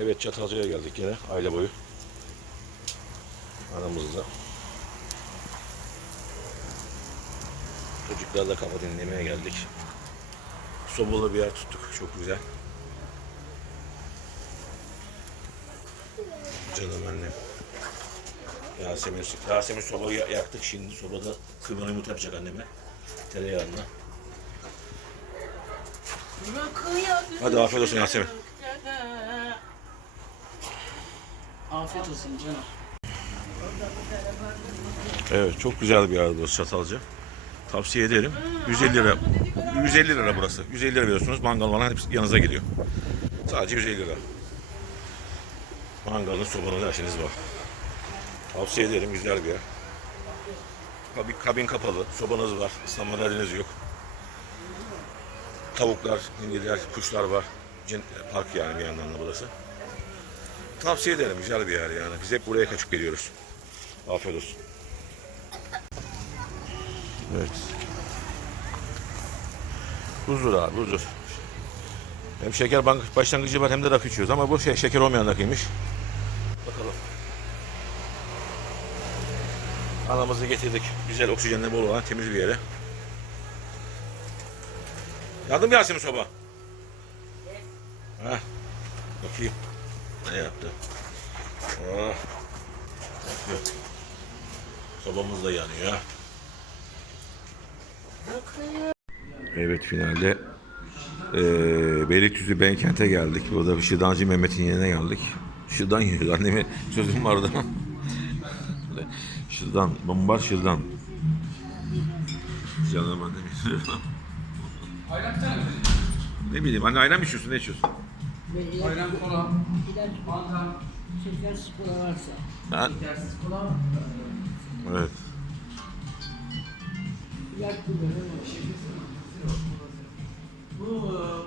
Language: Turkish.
Evet Çatalca'ya geldik yine aile boyu. Aramızda. Çocuklarla kafa dinlemeye geldik. Sobalı bir yer tuttuk. Çok güzel. Canım annem. Yasemin, Yasemin sobayı yaktık şimdi. Sobada kıymalı yumurta yapacak anneme. Tereyağında. Hadi afiyet olsun Yasemin. Afiyet olsun canım. Evet çok güzel bir yer burası Çatalca. Tavsiye ederim. 150 lira. 150 lira burası. 150 lira veriyorsunuz. Mangal falan hepsi yanınıza geliyor. Sadece 150 lira. Mangalın, sobanın her şeyiniz var. Tavsiye ederim. Güzel bir yer. Kabin, kabin kapalı. Sobanız var. Islanma derdiniz yok. Tavuklar, hindiler, kuşlar var. Park yani bir yandan da burası. Tavsiye ederim. Güzel bir yer yani. Biz hep buraya kaçıp geliyoruz. Afiyet olsun. Evet. Huzur abi huzur. Hem şeker bank başlangıcı var hem de rakı içiyoruz ama bu şey şeker olmayan rakıymış. Bakalım. Anamızı getirdik. Güzel oksijenle bol olan temiz bir yere. Yandı mı Yasemin soba? Heh. Bakayım. Ne yaptı? Yapıyor. Sobamız da yanıyor. Evet finalde eee Beylikdüzü Beykent'e geldik. Burada Şırdancı Mehmet'in yerine geldik. Şırdan yiyoruz. Annemin sözüm vardı. şırdan, bombar şırdan. Canım annem. Ne bileyim anne ayran mı içiyorsun ne içiyorsun? Ayran kola. İlaç, Mantar. şekersiz kola varsa. Ha? Şekersiz kola. Evet. İlaç kullanıyor. Bu